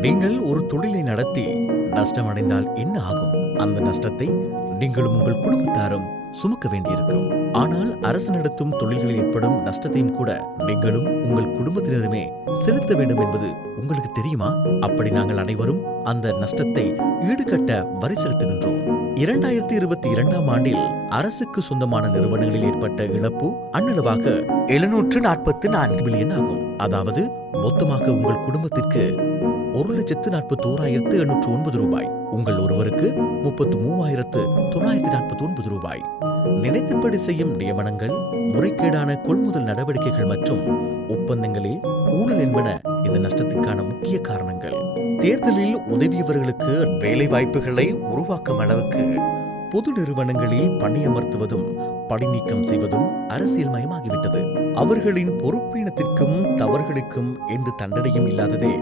நீங்கள் ஒரு தொழிலை நடத்தி நஷ்டமடைந்தால் என்ன ஆகும்? அந்த நஷ்டத்தை நீங்களும் உங்கள் குடும்பத்தாரும் சுமக்க வேண்டியிருக்கும். ஆனால் அரசு நடத்தும் தொழில்களில் ஏற்படும் நஷ்டத்தையும் கூட நீங்களும் உங்கள் குடும்பத்தினருமே செலுத்த வேண்டும் என்பது உங்களுக்கு தெரியுமா? அப்படி நாங்கள் அனைவரும் அந்த நஷ்டத்தை ஈடுகட்ட வரி செலுத்துகின்றோம். இரண்டாயிரத்தி இருபத்தி இரண்டாம் ஆண்டில் அரசுக்கு சொந்தமான நிறுவனங்களில் ஏற்பட்ட இழப்பு அன்னளவாக எழுநூற்று நாற்பத்தி நான்கு பில்லியன் ஆகும். அதாவது மொத்தமாக உங்கள் குடும்பத்திற்கு ஒரு லட்சத்து நாற்பத்தி ஓராயிரத்து எண்ணூற்று ஒன்பது ரூபாய். உங்கள் ஒருவருக்கு முப்பத்து மூவாயிரத்து தொள்ளாயிரத்து நாற்பத்தி ஒன்பது ரூபாய். நினைத்தபடி செய்யும் நியமனங்கள் முறைகேடான கொள்முதல் நடவடிக்கைகள் மற்றும் ஒப்பந்தங்களில் ஊழல் என்பன இந்த நஷ்டத்திற்கான முக்கிய காரணங்கள். தேர்தலில் உதவியவர்களுக்கு வேலை வாய்ப்புகளை உருவாக்கும் அளவுக்கு பொது நிறுவனங்களில் பணியமர்த்துவதும் பணிநீக்கம் செய்வதும் அரசியல் மயமாகிவிட்டது அவர்களின் பொறுப்பீனத்திற்கும் தவறுகளுக்கும் எந்த தண்டனையும் இல்லாததே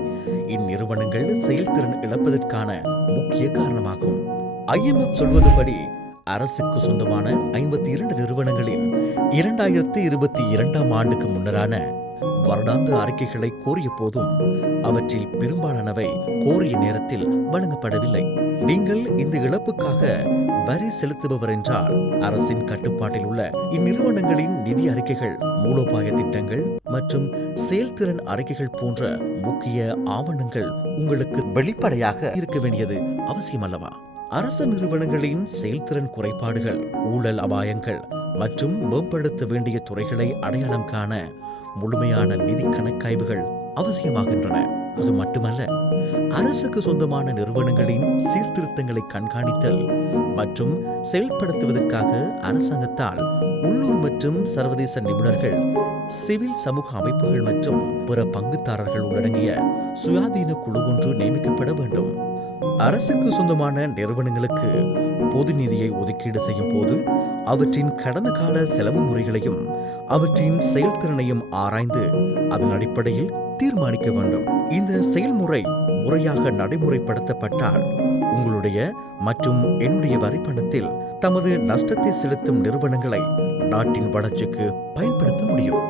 இந்நிறுவனங்கள் செயல்திறன் இழப்பதற்கான முக்கிய காரணமாகும். ஐஎம்எஃப் சொல்வதுபடி அரசுக்கு சொந்தமான ஐம்பத்தி இரண்டு நிறுவனங்களின் இரண்டாயிரத்தி இருபத்தி இரண்டாம் ஆண்டுக்கு முன்னரான வருடாந்த அறிக்கைகளை கோரிய போதும் அவற்றில் பெரும்பாலானவை கோரிய நேரத்தில் வழங்கப்படவில்லை. நீங்கள் இந்த இழப்புக்காக வரி செலுத்துபவர் என்றால் அரசின் கட்டுப்பாட்டில் உள்ள இந்நிறுவனங்களின் நிதி அறிக்கைகள் மூலோபாய திட்டங்கள் மற்றும் செயல்திறன் அறிக்கைகள் போன்ற முக்கிய ஆவணங்கள் உங்களுக்கு வெளிப்படையாக இருக்க வேண்டியது அவசியம் அல்லவா அரசு நிறுவனங்களின் செயல்திறன் குறைபாடுகள் ஊழல் அபாயங்கள் மற்றும் மேம்படுத்த வேண்டிய துறைகளை அடையாளம் காண முழுமையான நிதி கணக்காய்வுகள் அவசியமாகின்றன. அது மட்டுமல்ல அரசுக்கு சொந்தமான நிறுவனங்களின் சீர்திருத்தங்களை கண்காணித்தல் மற்றும் செயல்படுத்துவதற்காக அரசாங்கத்தால் உள்ளூர் மற்றும் சர்வதேச நிபுணர்கள் சிவில் சமூக அமைப்புகள் மற்றும் பிற பங்குதாரர்கள் உள்ளடங்கிய சுயாதீன குழு ஒன்று நியமிக்கப்பட வேண்டும். அரசுக்கு சொந்தமான நிறுவனங்களுக்கு பொது நிதியை ஒதுக்கீடு செய்யும் போது அவற்றின் கடந்த கால செலவு முறைகளையும் அவற்றின் செயல்திறனையும் ஆராய்ந்து அதன் அடிப்படையில் தீர்மானிக்க வேண்டும். இந்த செயல்முறை முறையாக நடைமுறைப்படுத்தப்பட்டால் உங்களுடைய மற்றும் என்னுடைய வரிப்பணத்தில் தமது நஷ்டத்தை செலுத்தும் நிறுவனங்களை நாட்டின் வளர்ச்சிக்கு பயன்படுத்த முடியும்.